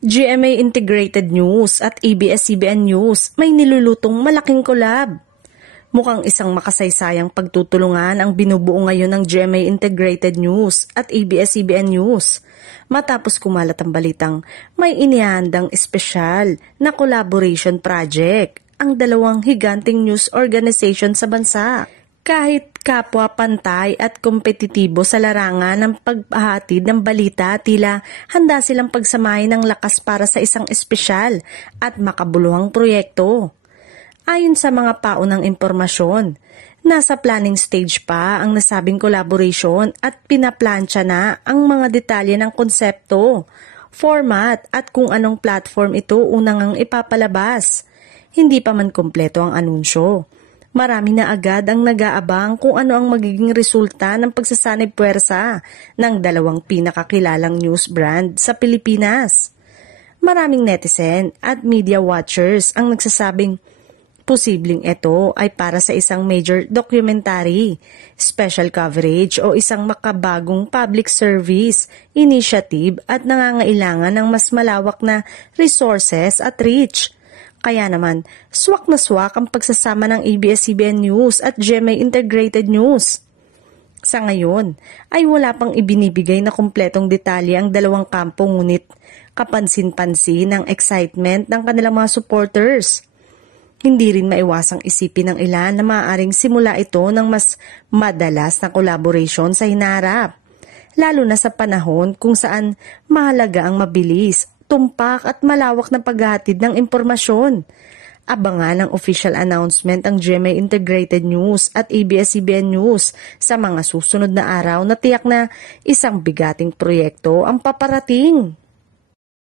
GMA Integrated News at ABS-CBN News may nilulutong malaking collab. Mukhang isang makasaysayang pagtutulungan ang binubuo ngayon ng GMA Integrated News at ABS-CBN News matapos kumalat ang balitang may inihandang espesyal na collaboration project ang dalawang higanting news organization sa bansa. Kahit kapwa pantay at kompetitibo sa larangan ng pagpahatid ng balita, tila handa silang pagsamahin ng lakas para sa isang espesyal at makabuluhang proyekto. Ayon sa mga paunang impormasyon, nasa planning stage pa ang nasabing collaboration at pinaplansya na ang mga detalye ng konsepto, format at kung anong platform ito unang ang ipapalabas. Hindi pa man kumpleto ang anunsyo. Marami na agad ang nag-aabang kung ano ang magiging resulta ng pagsasanib puwersa ng dalawang pinakakilalang news brand sa Pilipinas. Maraming netizen at media watchers ang nagsasabing posibleng ito ay para sa isang major documentary, special coverage o isang makabagong public service initiative at nangangailangan ng mas malawak na resources at reach. Kaya naman, swak na swak ang pagsasama ng ABS-CBN News at GMA Integrated News. Sa ngayon, ay wala pang ibinibigay na kumpletong detalye ang dalawang kampo ngunit kapansin-pansin ang excitement ng kanilang mga supporters. Hindi rin maiwasang isipin ng ilan na maaaring simula ito ng mas madalas na collaboration sa hinaharap, lalo na sa panahon kung saan mahalaga ang mabilis, tumpak at malawak na paghahatid ng impormasyon. Abangan ang official announcement ang GMA Integrated News at ABS-CBN News sa mga susunod na araw na tiyak na isang bigating proyekto ang paparating.